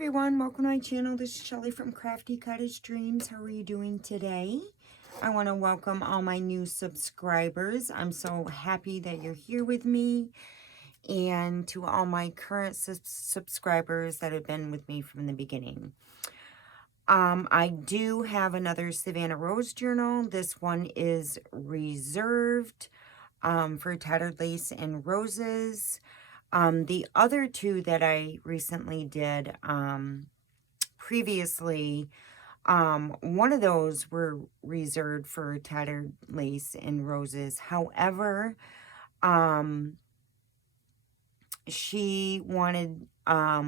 everyone, welcome to my channel. This is Shelly from Crafty Cottage Dreams. How are you doing today? I want to welcome all my new subscribers. I'm so happy that you're here with me, and to all my current subscribers that have been with me from the beginning. I do have another Savannah Rose Journal. This one is reserved for Tattered Lace and Roses. The other two that I recently did previously, one of those were reserved for Tattered Lace and Roses. However, she wanted a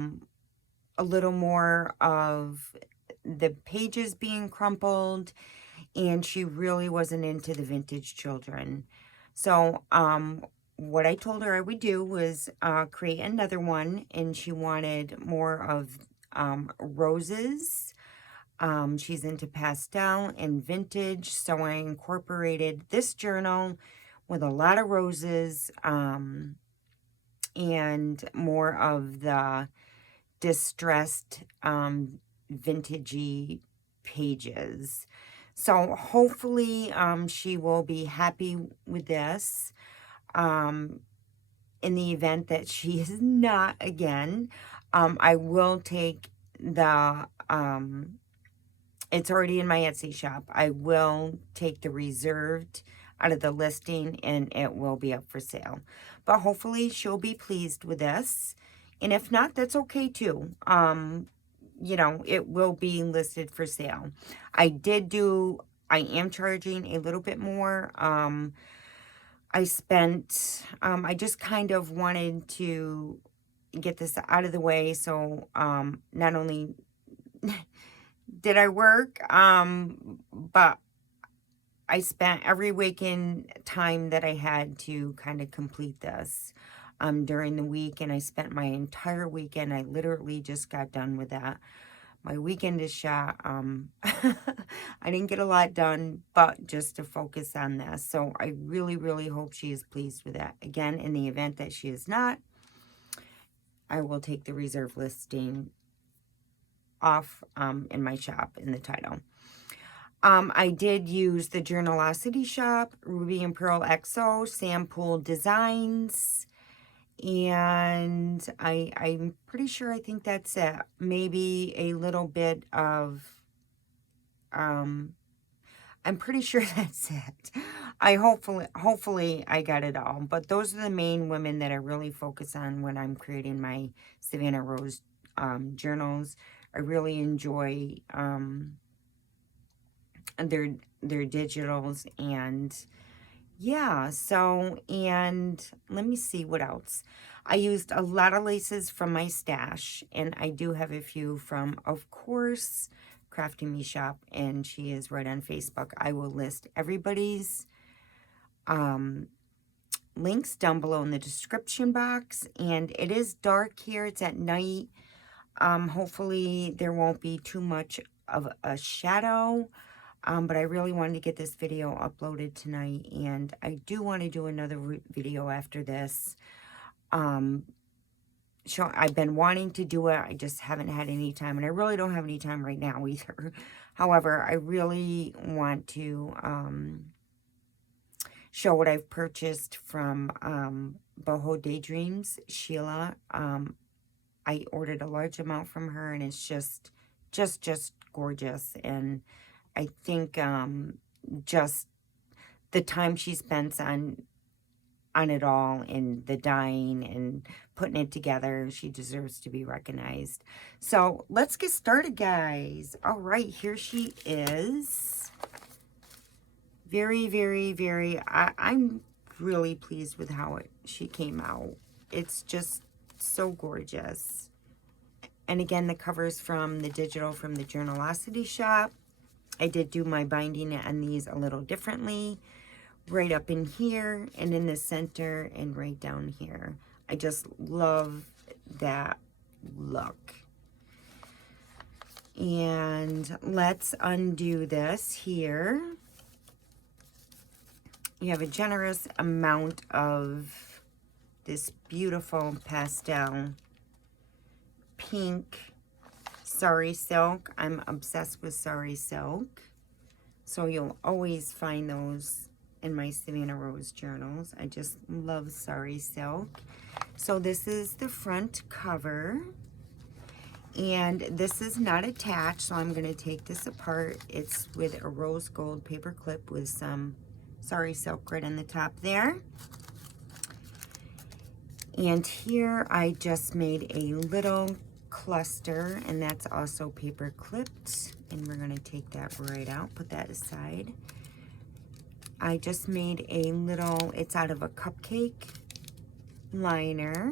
little more of the pages being crumpled, and she really wasn't into the vintage children. So, what I told her I would do was create another one, and she wanted more of roses. She's into pastel and vintage, so I incorporated this journal with a lot of roses and more of the distressed vintagey pages. So hopefully she will be happy with this. In the event that she is not again, I will take the, it's already in my Etsy shop. I will take the reserved out of the listing, and it will be up for sale. But hopefully she'll be pleased with this. And if not, that's okay too. You know, it will be listed for sale. I am charging a little bit more. I just kind of wanted to get this out of the way. So, not only did I work, but I spent every waking time that I had to kind of complete this during the week, and I spent my entire weekend. I literally just got done with that. My weekend is shot. I didn't get a lot done, but just to focus on this. So I really, really hope she is pleased with that. Again, in the event that she is not, I will take the reserve listing off in my shop in the title. I did use TheJournalocityShop, Ruby&Pearlxo, SamPoole Designs, and I'm pretty sure I think that's it. Maybe a little bit of, I'm pretty sure that's it. Hopefully I got it all. But those are the main women that I really focus on when I'm creating my Savannah Rose journals. I really enjoy their digitals, and yeah, so, and let me see what else. I used a lot of laces from my stash, and I do have a few from, of course, CraftyMeShop, and she is right on Facebook. I will list everybody's links down below in the description box, and it is dark here. It's at night. Hopefully there won't be too much of a shadow. But I really wanted to get this video uploaded tonight, and I do want to do another video after this. I've been wanting to do it. I just haven't had any time, and I really don't have any time right now either. However, I really want to show what I've purchased from Boho Daydreams, Sheila. I ordered a large amount from her, and it's just gorgeous. And I think just the time she spends on it all, and the dyeing and putting it together, she deserves to be recognized. So let's get started, guys. All right, here she is. Very, very, very, I'm really pleased with how she came out. It's just so gorgeous. And again, the cover's from the digital from the TheJournalocityShop. I did do my binding on these a little differently. Right up in here, and in the center, and right down here. I just love that look. And let's undo this here. You have a generous amount of this beautiful pastel pink sari silk. I'm obsessed with sari silk. So you'll always find those in my Savannah Rose journals. I just love sari silk. So this is the front cover. And this is not attached, so I'm going to take this apart. It's with a rose gold paper clip with some sari silk right on the top there. And here I just made a little cluster, and that's also paper clipped. And we're going to take that right out, put that aside. I just made a little, it's out of a cupcake liner,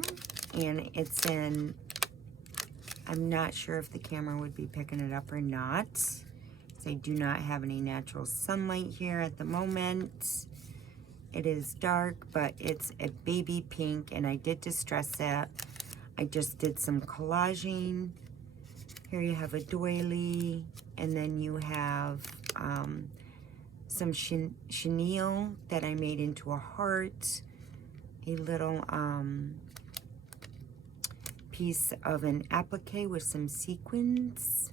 and it's in, I'm not sure if the camera would be picking it up or not. I do not have any natural sunlight here at the moment. It is dark, but it's a baby pink, and I did distress it. I just did some collaging. Here you have a doily, and then you have some chenille that I made into a heart, a little piece of an applique with some sequins.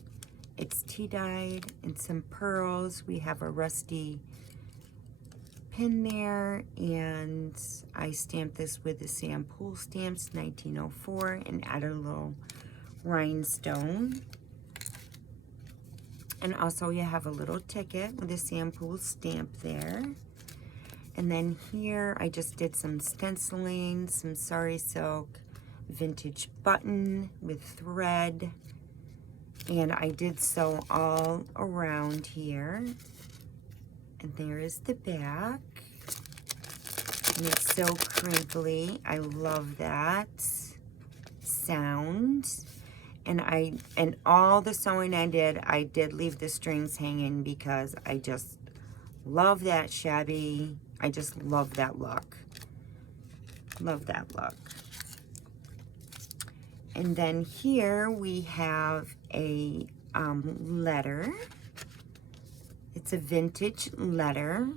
It's tea-dyed, and some pearls. We have a rusty pin there, and I stamped this with the SamPoole stamps, 1904, and added a little rhinestone. And also you have a little ticket with a SamPoole stamp there. And then here I just did some stenciling, some sari silk, vintage button with thread. And I did sew all around here. And there is the back. And it's so crinkly. I love that sound. And all the sewing I did leave the strings hanging because I just love that shabby. I just love that look. Love that look. And then here we have a letter. It's a vintage letter.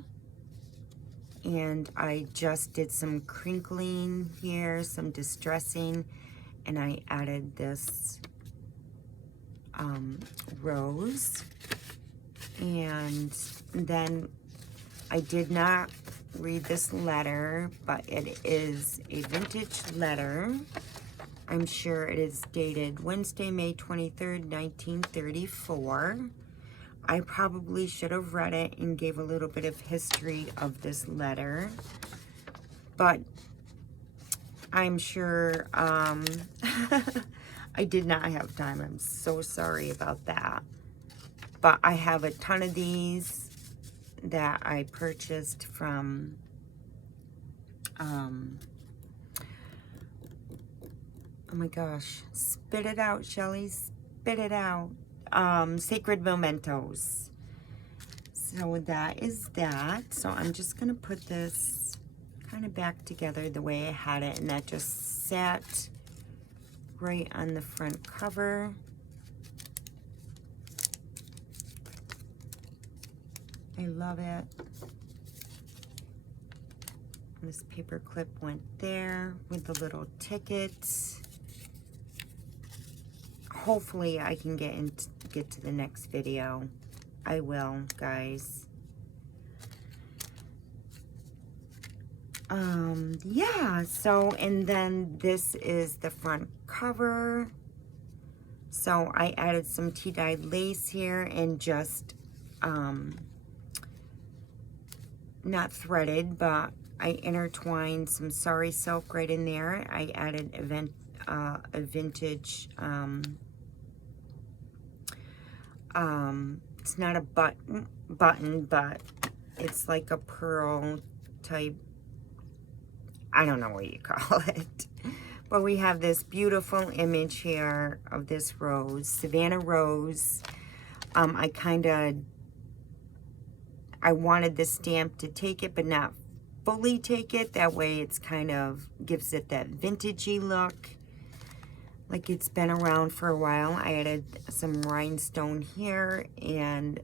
And I just did some crinkling here, some distressing, and I added this rose. And then I did not read this letter, but it is a vintage letter. I'm sure it is dated Wednesday, May 23rd, 1934. I probably should have read it and gave a little bit of history of this letter, but I'm sure I did not have time. I'm so sorry about that. But I have a ton of these that I purchased from oh my gosh, spit it out, Shelly, spit it out. Sacred Mementos. So that is that. So I'm just going to put this kind of back together the way I had it, and that just sat right on the front cover. I love it. This paper clip went there with the little tickets. Hopefully I can get to the next video. I will, guys. Yeah, so, and then this is the front cover. So I added some tea-dyed lace here and just, not threaded, but I intertwined some sari silk right in there. I added a vintage, it's not a button, but it's like a pearl type, I don't know what you call it. But we have this beautiful image here of this rose, Savannah Rose. I wanted the stamp to take it, but not fully take it. That way it's kind of gives it that vintagey look, like it's been around for a while. I added some rhinestone here and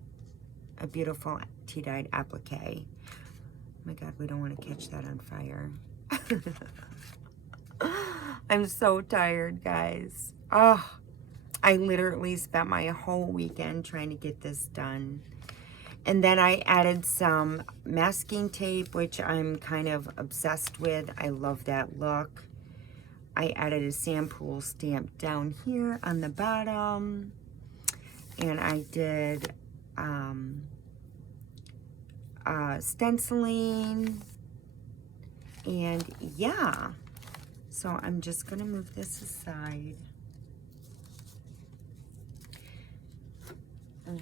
a beautiful tea-dyed applique. Oh my God, we don't want to catch that on fire. I'm so tired, guys. Oh, I literally spent my whole weekend trying to get this done. And then I added some masking tape, which I'm kind of obsessed with. I love that look. I added a SamPoole stamp down here on the bottom. And I did stenciling. And yeah. So I'm just going to move this aside.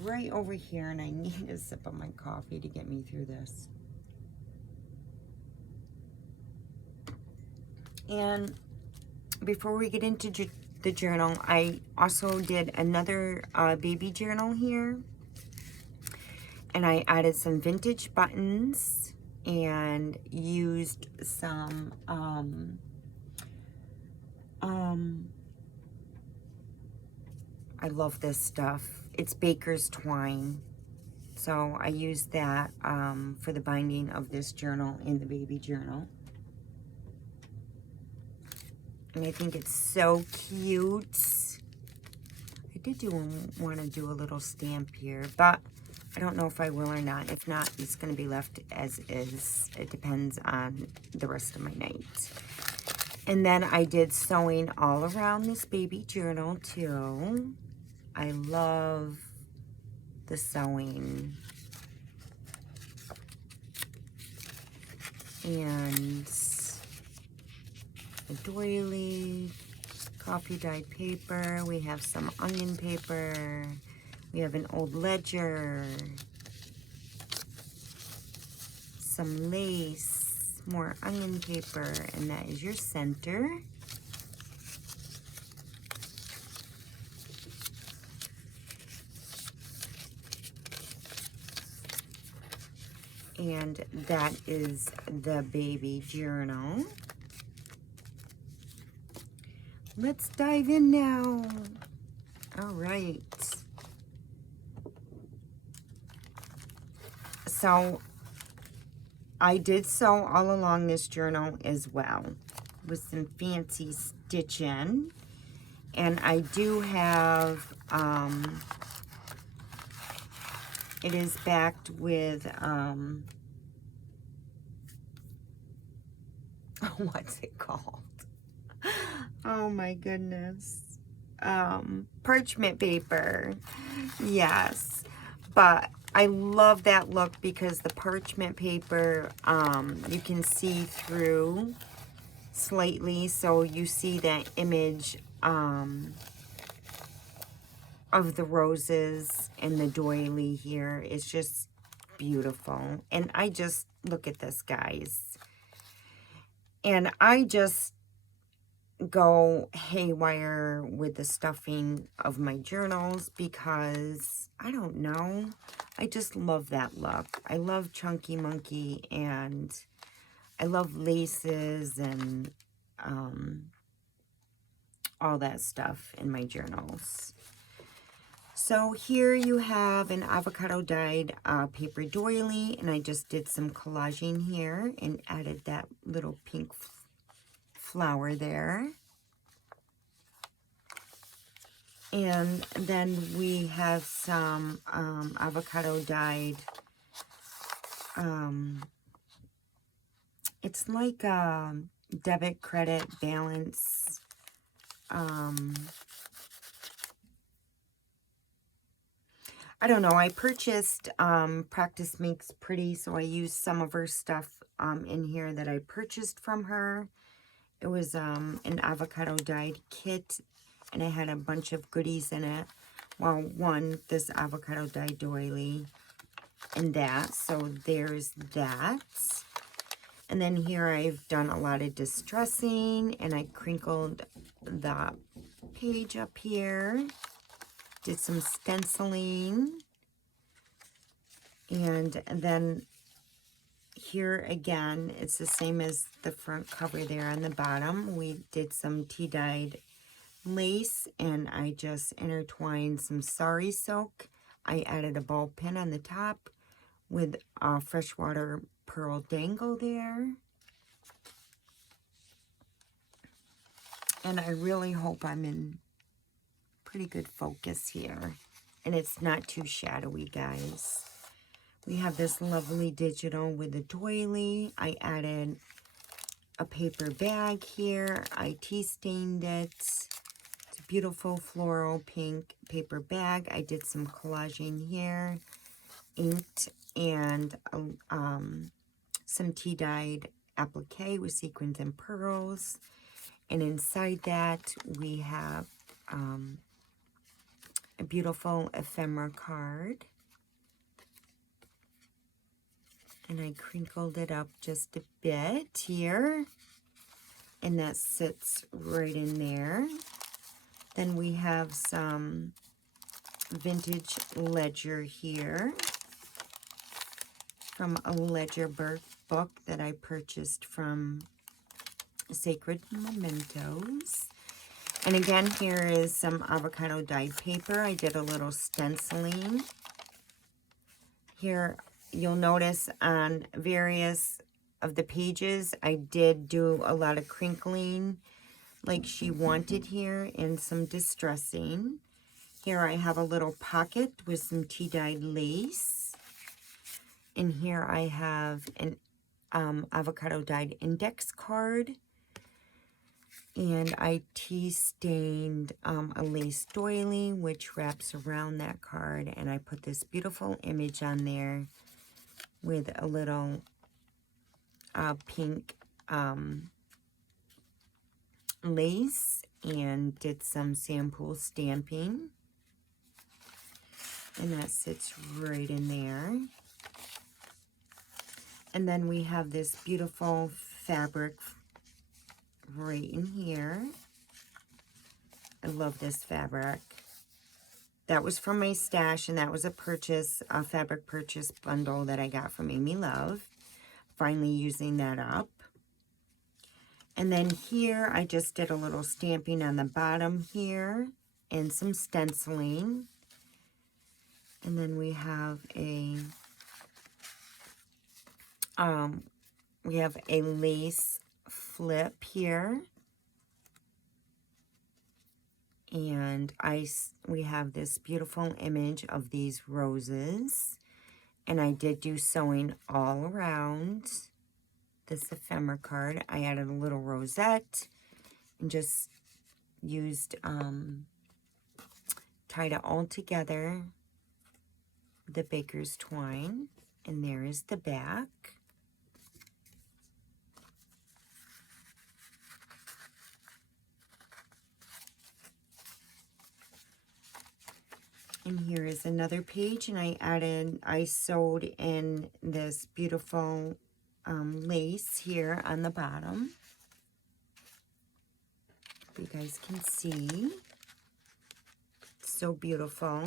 Right over here, and I need a sip of my coffee to get me through this. And before we get into the journal, I also did another baby journal here. And I added some vintage buttons and used some I love this stuff. It's baker's twine. So I used that for the binding of this journal in the baby journal. And I think it's so cute. I did want to do a little stamp here, but I don't know if I will or not. If not, it's going to be left as is. It depends on the rest of my night. And then I did sewing all around this baby journal too. I love the sewing. And a doily, coffee dyed paper. We have some onion paper. We have an old ledger. Some lace, more onion paper, and that is your center. And that is the baby journal. Let's dive in now. All right. So I did sew all along this journal as well with some fancy stitching. And I do have, it is backed with, what's it called? Oh my goodness. Parchment paper. Yes. But I love that look because the parchment paper, you can see through slightly. So you see that image of the roses and the doily here. It's just beautiful. And I just, look at this, guys. And I just go haywire with the stuffing of my journals because, I don't know, I just love that look. I love Chunky Monkey, and I love laces and all that stuff in my journals. So here you have an avocado dyed paper doily, and I just did some collaging here and added that little pink flower there. And then we have some avocado dyed, it's like a debit credit balance, I don't know, I purchased Practice Makes Pretty, so I used some of her stuff in here that I purchased from her. It was an avocado dyed kit, and it had a bunch of goodies in it. Well, one, this avocado dyed doily, and that. So there's that. And then here I've done a lot of distressing, and I crinkled the page up here. Did some stenciling. And then here again, it's the same as the front cover there on the bottom. We did some tea-dyed lace, and I just intertwined some sari silk. I added a ball pin on the top with a freshwater pearl dangle there. And I really hope I'm in pretty good focus here. And it's not too shadowy, guys. We have this lovely digital with a doily. I added a paper bag here. I tea stained it. It's a beautiful floral pink paper bag. I did some collaging here, inked, and some tea dyed applique with sequins and pearls. And inside that we have a beautiful ephemera card. And I crinkled it up just a bit here. And that sits right in there. Then we have some vintage ledger here from a ledger book that I purchased from Sacred Mementos. And again, here is some avocado dyed paper. I did a little stenciling. Here, you'll notice on various of the pages, I did do a lot of crinkling like she wanted here and some distressing. Here I have a little pocket with some tea dyed lace. And here I have an avocado dyed index card. And I tea stained a lace doily, which wraps around that card. And I put this beautiful image on there with a little pink lace, and did some SamPoole stamping. And that sits right in there. And then we have this beautiful fabric right in here. I love this fabric. That was from my stash, and that was a fabric purchase bundle that I got from Amy Love. Finally using that up. And then here, I just did a little stamping on the bottom here, and some stenciling. And then we have a lace flip here. And we have this beautiful image of these roses. And I did do sewing all around this ephemera card. I added a little rosette and just used, tied it all together with the baker's twine. And there is the back. And here is another page, and I sewed in this beautiful lace here on the bottom. You guys can see. It's so beautiful.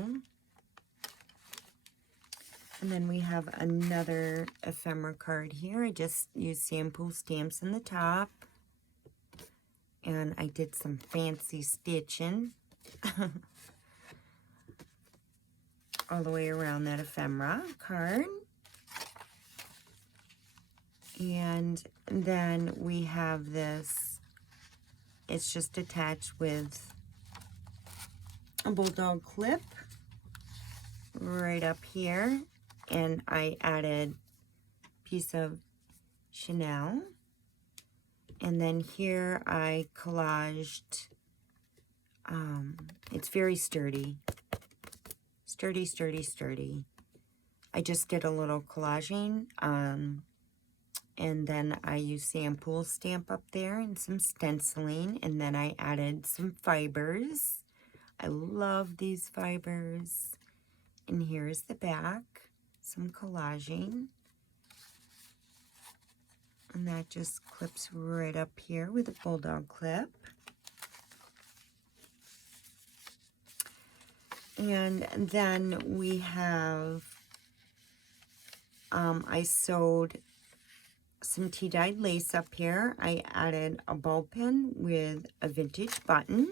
And then we have another ephemera card here. I just used SamPoole stamps in the top. And I did some fancy stitching. All the way around that ephemera card. And then we have this, it's just attached with a bulldog clip right up here. And I added a piece of Chanel. And then here I collaged, it's very sturdy. Sturdy, sturdy, sturdy. I just did a little collaging, and then I used SamPoole stamp up there and some stenciling, and then I added some fibers. I love these fibers. And here's the back, some collaging. And that just clips right up here with a bulldog clip. And then we have, I sewed some tea-dyed lace up here. I added a ball pin with a vintage button.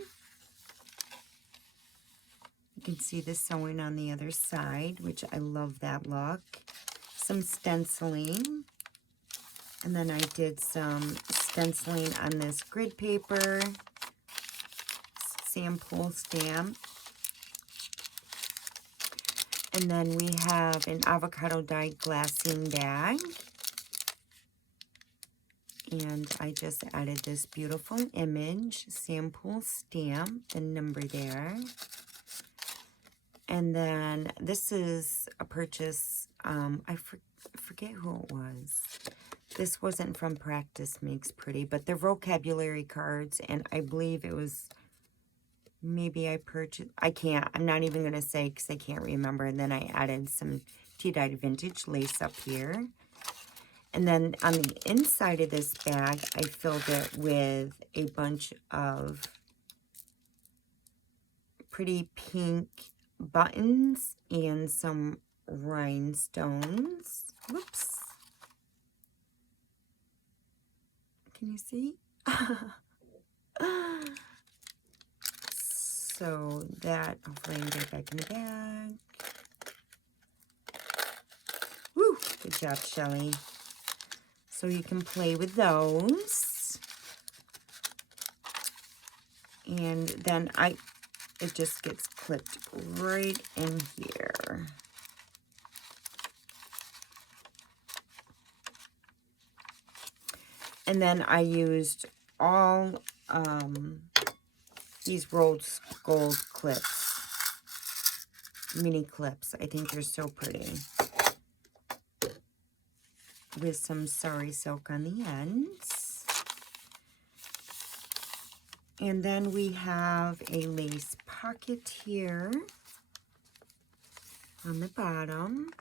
You can see the sewing on the other side, which I love that look. Some stenciling. And then I did some stenciling on this grid paper, SamPoole stamp. And then we have an avocado dyed glassine bag. And I just added this beautiful image, SamPoole stamp, the number there. And then this is a purchase, I forget who it was. This wasn't from Practice Makes Pretty, but they're vocabulary cards, and I believe it was, maybe I purchased, I'm not even going to say because I can't remember. And then I added some tea-dyed vintage lace up here. And then on the inside of this bag, I filled it with a bunch of pretty pink buttons and some rhinestones. Whoops. Can you see? So that, hopefully I can get it back in the bag. Woo! Good job, Shelly. So you can play with those. And then it just gets clipped right in here. And then I used all these rose gold clips, mini clips. I think they're so pretty. With some sari silk on the ends. And then we have a lace pocket here on the bottom.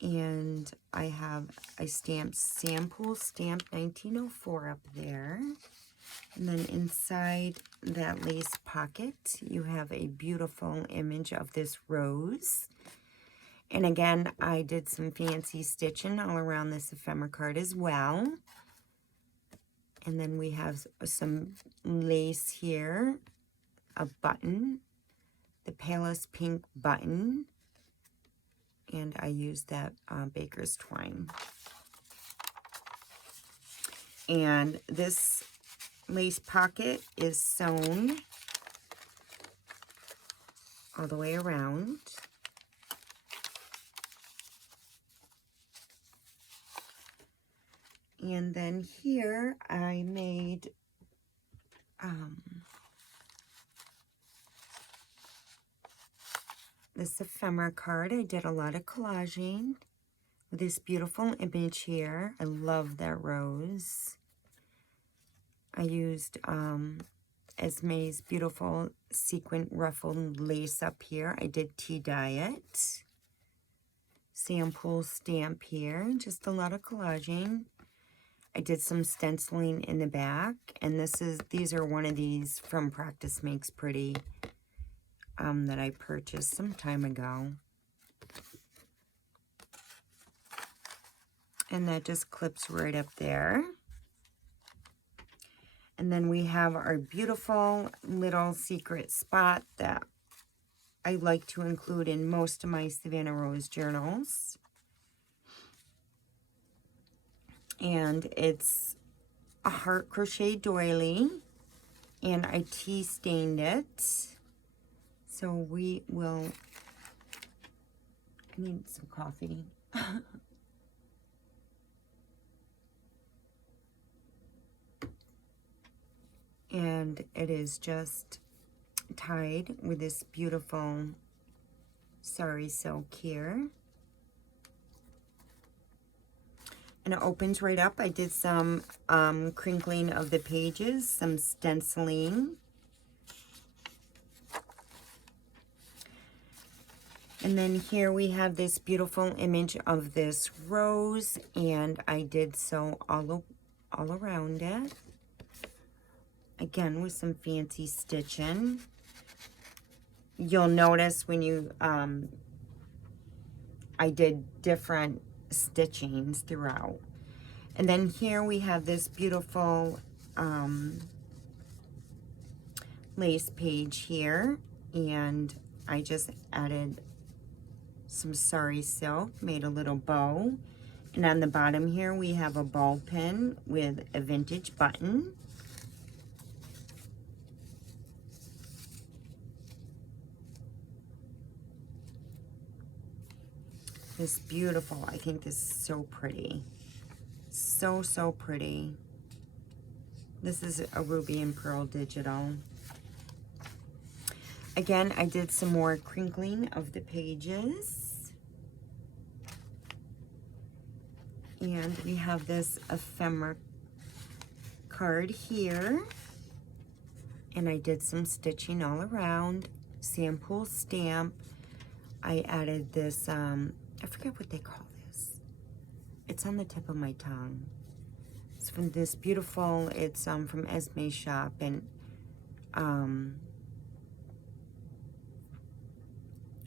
And I have a stamped SamPoole stamp 1904 up there. And then inside that lace pocket, you have a beautiful image of this rose. And again, I did some fancy stitching all around this ephemera card as well. And then we have some lace here, a button, the palest pink button. And I used that baker's twine. And this lace pocket is sewn all the way around. And then here I made this ephemera card. I did a lot of collaging with this beautiful image here. I love that rose. I used Esme's beautiful sequin ruffled lace up here. I did tea dye it. SamPoole stamp here. Just a lot of collaging. I did some stenciling in the back, and these are one of these from Practice Makes Pretty that I purchased some time ago. And that just clips right up there. And then we have our beautiful little secret spot that I like to include in most of my Savannah Rose journals. And it's a heart crochet doily, and I tea stained it. So we will, I need some coffee. And it is just tied with this beautiful sari silk here. And it opens right up. I did some crinkling of the pages, some stenciling. And then here we have this beautiful image of this rose, and I did sew all around it. Again, with some fancy stitching. You'll notice when you, I did different stitchings throughout. And then here we have this beautiful lace page here, and I just added some sari silk, made a little bow, and on the bottom here we have a ball pin with a vintage button. This beautiful. I think this is so pretty. So, so pretty. This is a Ruby and Pearl digital. Again, I did some more crinkling of the pages. And we have this ephemera card here. And I did some stitching all around. SamPoole stamp. I added this, I forget what they call this. It's on the tip of my tongue. It's from this beautiful, it's from TheJournalocityShop, and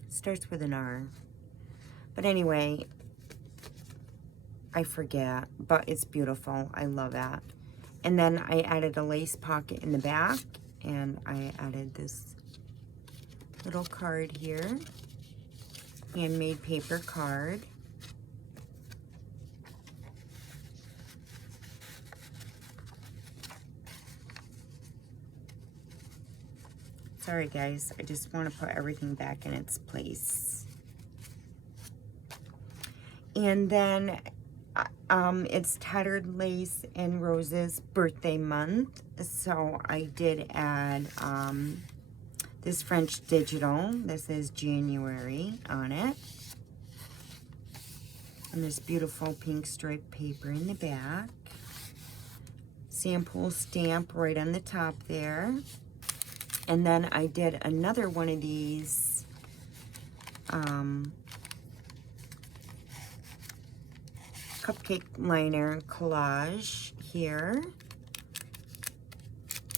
starts with an R. But anyway, I forget, but it's beautiful. I love that. And then I added a lace pocket in the back, and I added this little card here, handmade paper card. Sorry guys, I just want to put everything back in its place. And then it's Tattered Lace and Roses birthday month, so I did add this French digital. This is January on it. And this beautiful pink striped paper in the back. SamPoole stamp right on the top there. And then I did another one of these cupcake liner collage here.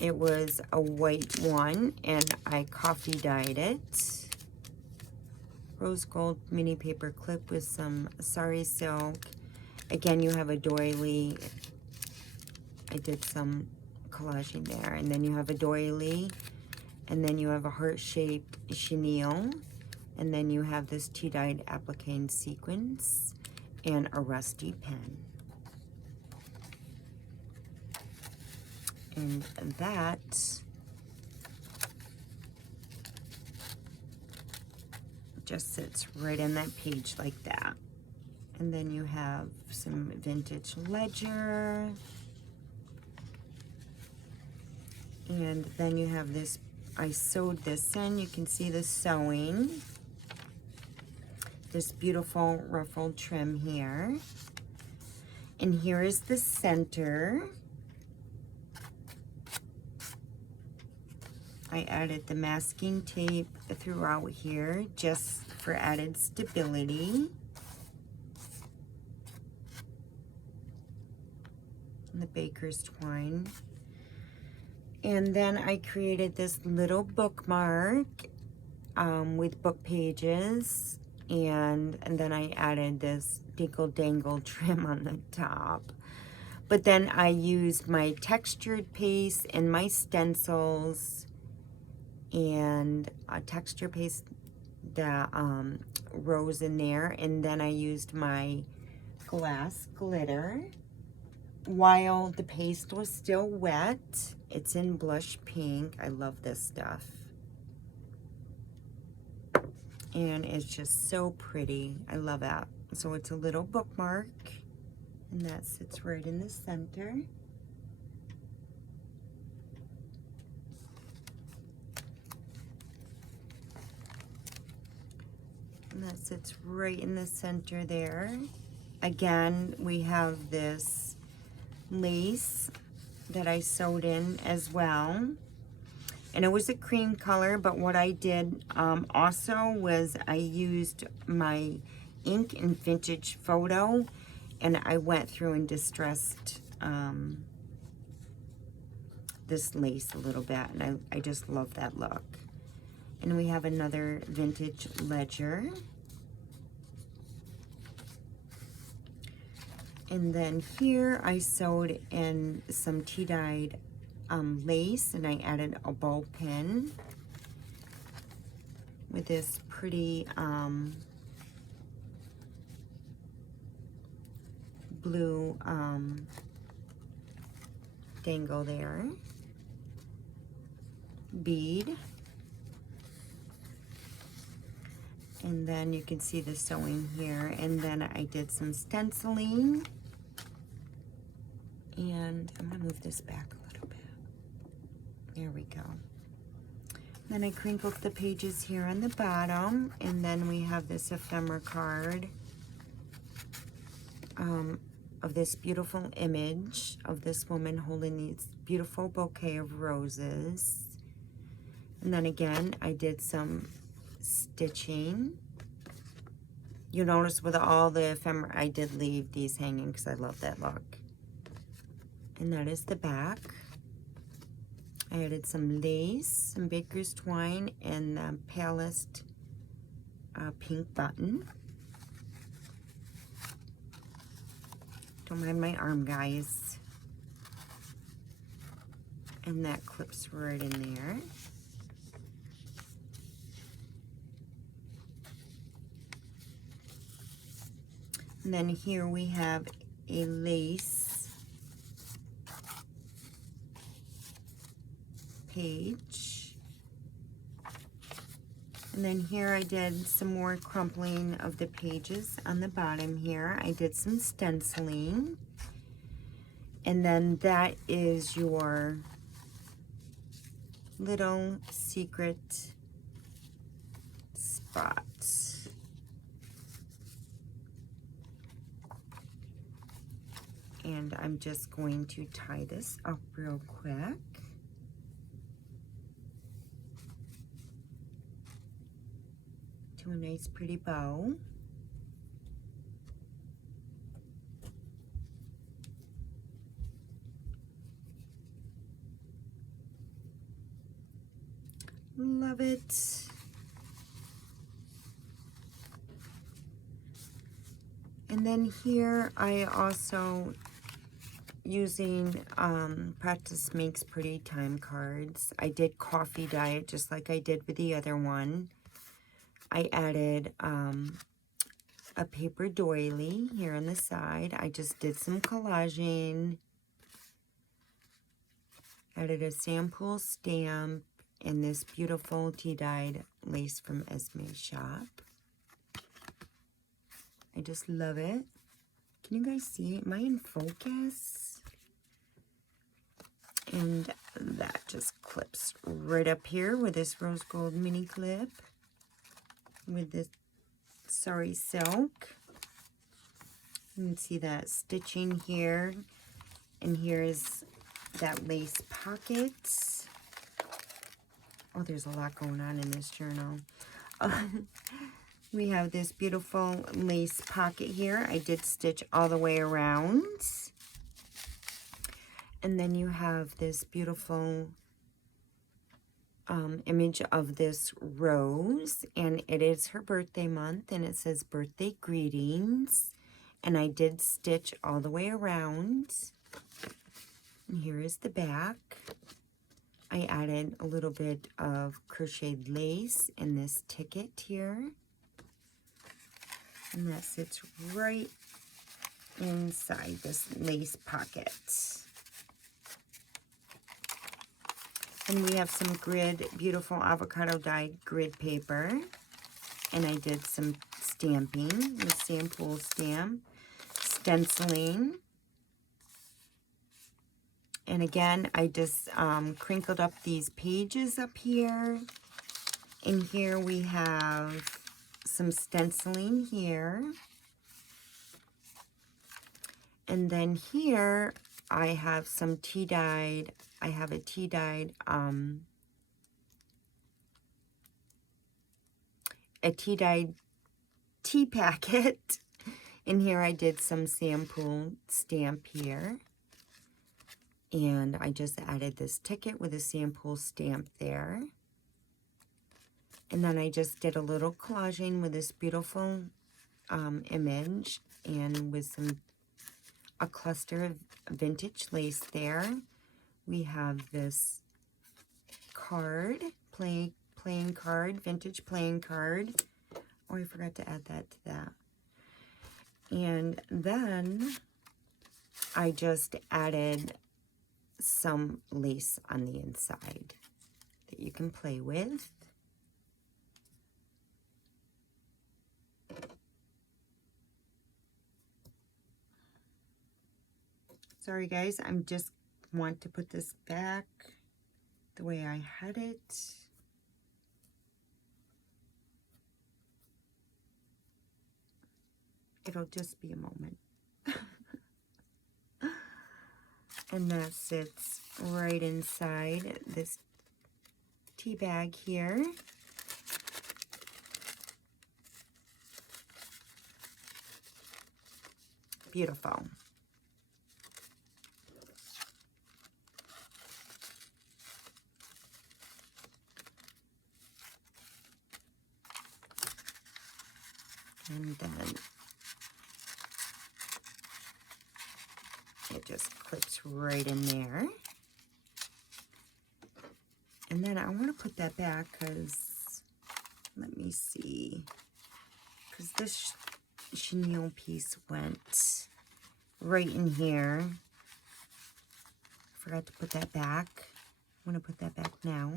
It was a white one, and I coffee dyed it. Rose gold mini paper clip with some sari silk. Again, you have a doily. I did some collaging there. And then you have a doily. And then you have a heart-shaped chenille. And then you have this tea-dyed applique sequins and a rusty pen. And that just sits right on that page like that. And then you have some vintage ledger. And then you have this, I sewed this in. You can see the sewing. This beautiful ruffled trim here. And here is the center. I added the masking tape throughout here just for added stability. And the baker's twine. And then I created this little bookmark with book pages. And then I added this dingle dangle trim on the top. But then I used my textured paste and my stencils and a texture paste that rose in there. And then I used my glass glitter while the paste was still wet. It's in blush pink. I love this stuff. And it's just so pretty. I love that. So it's a little bookmark, and that sits right in the center. And that sits right in the center there. Again, we have this lace that I sewed in as well. And it was a cream color, but what I did also was I used my ink and vintage photo, and I went through and distressed this lace a little bit, and I just love that look. And we have another vintage ledger. And then here I sewed in some tea-dyed lace, and I added a bow pin with this pretty blue dangle there, bead. And then you can see the sewing here. And then I did some stenciling. And I'm going to move this back a little bit. There we go. Then I crinkled the pages here on the bottom. And then we have this ephemera card of this beautiful image of this woman holding this beautiful bouquet of roses. And then again, I did some stitching. You notice with all the ephemera, I did leave these hanging because I love that look. And that is the back. I added some lace, some baker's twine, and the palest pink button. Don't mind my arm, guys. And that clips right in there. And then here we have a lace page. And then here I did some more crumpling of the pages on the bottom here. I did some stenciling. And then that is your little secret spot. And I'm just going to tie this up real quick. To a nice pretty bow. Love it. And then here I also using Practice Makes Pretty time cards. I did coffee dye it just like I did with the other one. I added a paper doily here on the side. I just did some collaging. Added a SamPoole stamp and this beautiful tea-dyed lace from SamPoole. I just love it. Can you guys see it? Am I in focus? And that just clips right up here with this rose gold mini clip with this Sorry silk. You can see that stitching here. And here's that lace pocket. Oh, there's a lot going on in this journal. We have this beautiful lace pocket here. I did stitch all the way around. And then you have this beautiful image of this rose. And it is her birthday month. And it says birthday greetings. And I did stitch all the way around. And here is the back. I added a little bit of crocheted lace in this ticket here. And that sits right inside this lace pocket. And we have some grid, beautiful avocado dyed grid paper. And I did some stamping with SamPoole stamp, stenciling. And again, I just crinkled up these pages up here. And here we have some stenciling here. And then here I have some tea-dyed, I have a tea-dyed, tea packet. And here I did some SamPoole stamp here. And I just added this ticket with a SamPoole stamp there. And then I just did a little collaging with this beautiful image and with a cluster of vintage lace there. We have this card, playing card, vintage playing card. Oh, I forgot to add that to that. And then I just added some lace on the inside that you can play with. Sorry guys, I'm just want to put this back the way I had it. It'll just be a moment. And that sits right inside this tea bag here. Beautiful. And then it just clips right in there. And then I want to put that back because, let me see, because this chenille piece went right in here. Forgot to put that back. I'm going to put that back now.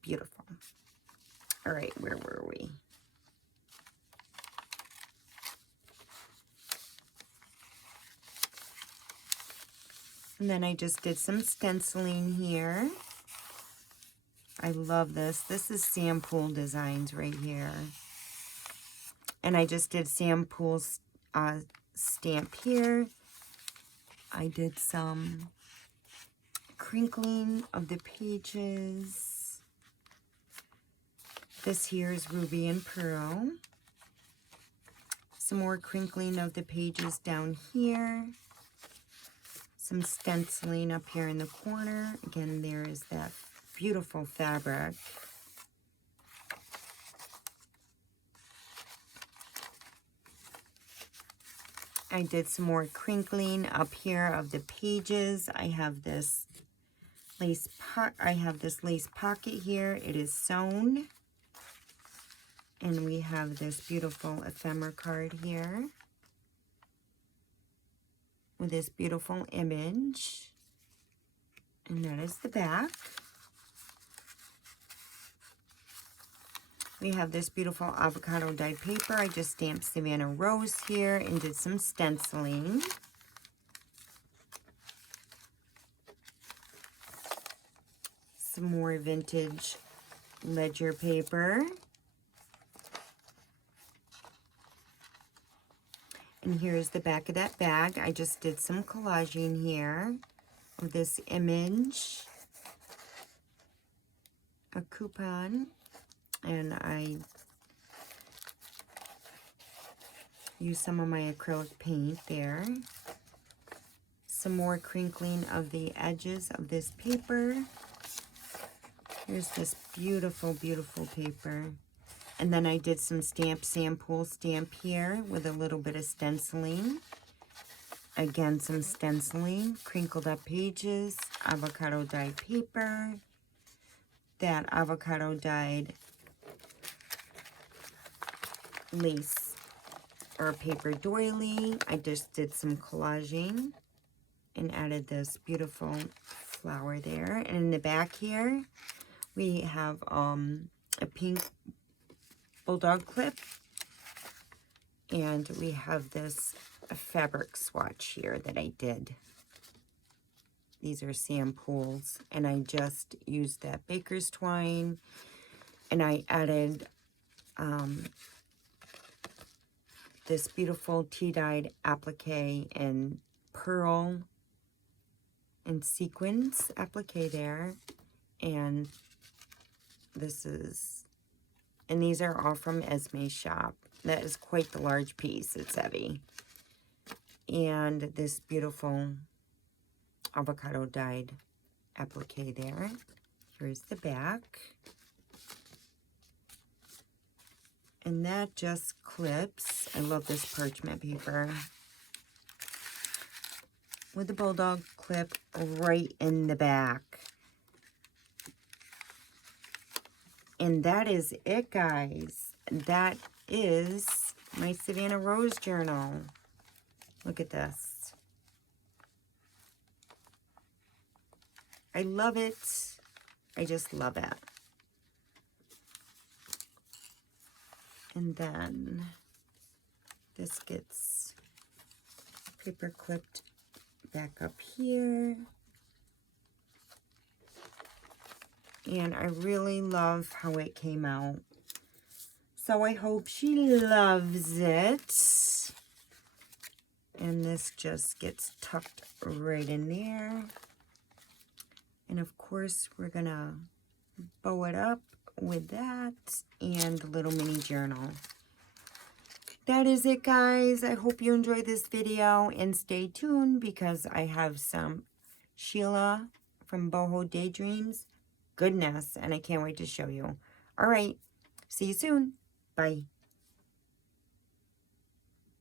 Beautiful. All right, where were we? And then I just did some stenciling here. I love this. This is SamPoole Designs right here. And I just did SamPoole's stamp here. I did some crinkling of the pages. This here is Ruby and Pearl. Some more crinkling of the pages down here. Some stenciling up here in the corner. Again, there is that beautiful fabric. I did some more crinkling up here of the pages. I have this lace pocket here. It is sewn. And we have this beautiful ephemera card here with this beautiful image. And that is the back. We have this beautiful avocado dyed paper. I just stamped Savannah Rose here and did some stenciling. Some more vintage ledger paper. And here's the back of that bag. I just did some collaging here of this image, a coupon, and I used some of my acrylic paint there. Some more crinkling of the edges of this paper. Here's this beautiful, beautiful paper. And then I did some SamPoole stamp here with a little bit of stenciling. Again, some stenciling, crinkled up pages, avocado dyed paper, that avocado dyed lace or paper doily. I just did some collaging and added this beautiful flower there. And in the back here, we have a pink bulldog clip, and we have this fabric swatch here that I did. These are SamPoole's, and I just used that baker's twine, and I added this beautiful tea-dyed applique and pearl and sequins applique there, and this is, and these are all from Esme's shop. That is quite the large piece. It's heavy. And this beautiful avocado dyed applique there. Here's the back. And that just clips. I love this parchment paper. With the bulldog clip right in the back. And that is it, guys. That is my Savannah Rose Journal. Look at this. I love it. I just love it. And then this gets paper clipped back up here. And I really love how it came out. So I hope she loves it. And this just gets tucked right in there. And of course, we're gonna bow it up with that and the little mini journal. That is it, guys. I hope you enjoyed this video, and stay tuned because I have some Sheila from Boho Daydreams goodness, and I can't wait to show you. All right, see you soon. Bye.